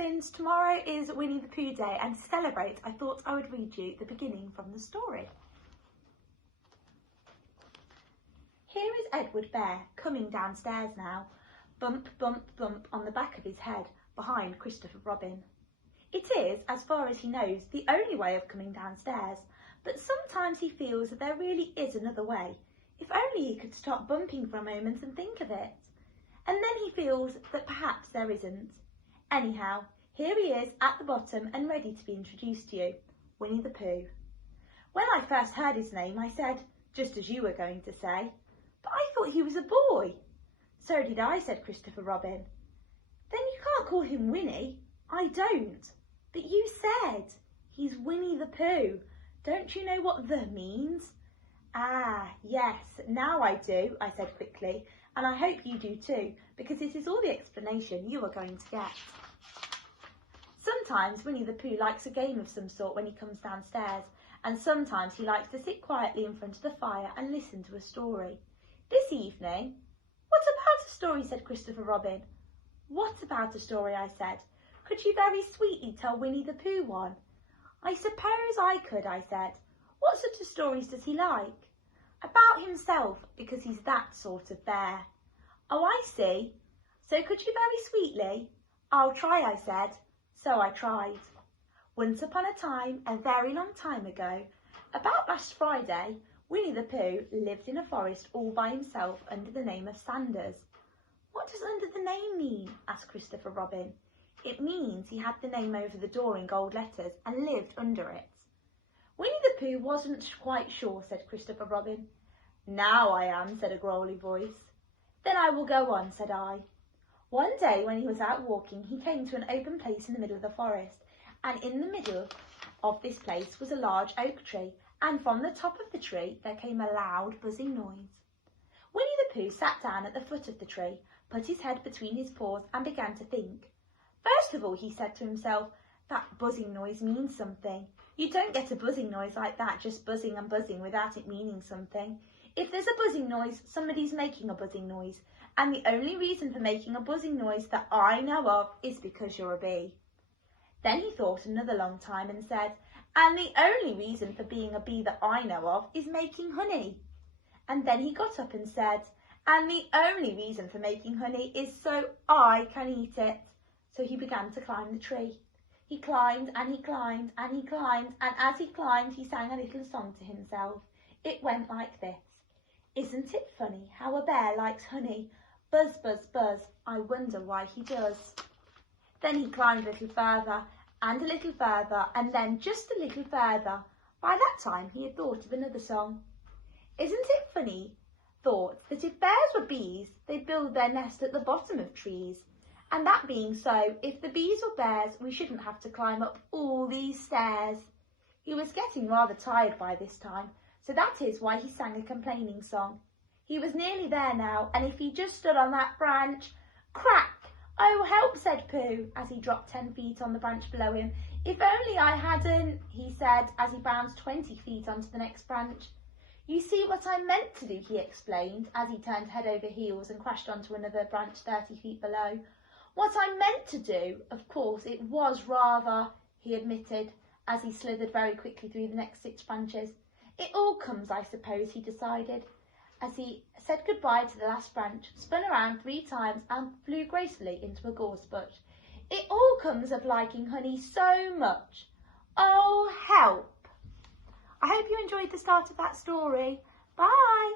Muffins. Tomorrow is Winnie the Pooh Day, and to celebrate I thought I would read you the beginning from the story. Here is Edward Bear coming downstairs now, bump, bump, bump on the back of his head behind Christopher Robin. It is, as far as he knows, the only way of coming downstairs, but sometimes he feels that there really is another way. If only he could stop bumping for a moment and think of it. And then he feels that perhaps there isn't. Anyhow, here he is at the bottom and ready to be introduced to you, Winnie the Pooh. When I first heard his name, I said, just as you were going to say, but I thought he was a boy. So did I, said Christopher Robin. Then you can't call him Winnie. I don't. But you said he's Winnie the Pooh. Don't you know what "the" means? Ah, yes, now I do, I said quickly, and I hope you do too, because it is all the explanation you are going to get. Sometimes Winnie the Pooh likes a game of some sort when he comes downstairs, and sometimes he likes to sit quietly in front of the fire and listen to a story. This evening, what about a story, said Christopher Robin. What about a story, I said. Could you very sweetly tell Winnie the Pooh one? I suppose I could, I said. What sort of stories does he like? About himself, because he's that sort of bear. Oh, I see. So could you very sweetly? I'll try, I said. So I tried. Once upon a time, a very long time ago, about last Friday, Winnie the Pooh lived in a forest all by himself under the name of Sanders. What does under the name mean? Asked Christopher Robin. It means he had the name over the door in gold letters and lived under it. Winnie the Pooh wasn't quite sure, said Christopher Robin. Now I am, said a growly voice. Then I will go on, said I. One day when he was out walking, he came to an open place in the middle of the forest, and in the middle of this place was a large oak tree, and from the top of the tree there came a loud buzzing noise. Winnie the Pooh sat down at the foot of the tree, put his head between his paws and began to think. First of all, he said to himself, that buzzing noise means something. You don't get a buzzing noise like that, just buzzing and buzzing without it meaning something. If there's a buzzing noise, somebody's making a buzzing noise. And the only reason for making a buzzing noise that I know of is because you're a bee. Then he thought another long time and said, and the only reason for being a bee that I know of is making honey. And then he got up and said, and the only reason for making honey is so I can eat it. So he began to climb the tree. He climbed and he climbed and he climbed, and as he climbed he sang a little song to himself. It went like this. Isn't it funny how a bear likes honey? Buzz, buzz, buzz, I wonder why he does. Then he climbed a little further and a little further and then just a little further. By that time he had thought of another song. Isn't it funny, thought, that if bears were bees, they'd build their nest at the bottom of trees. And that being so, if the bees were bears, we shouldn't have to climb up all these stairs. He was getting rather tired by this time, so that is why he sang a complaining song. He was nearly there now, and if he just stood on that branch, crack! Oh, help, said Pooh, as he dropped 10 feet on the branch below him. If only I hadn't, he said, as he bounced 20 feet onto the next branch. You see what I meant to do, he explained, as he turned head over heels and crashed onto another branch 30 feet below. What I meant to do, of course, it was rather, he admitted, as he slithered very quickly through the next 6 branches. It all comes, I suppose, he decided, as he said goodbye to the last branch, spun around 3 times and flew gracefully into a gorse bush. It all comes of liking honey so much. Oh, help! I hope you enjoyed the start of that story. Bye!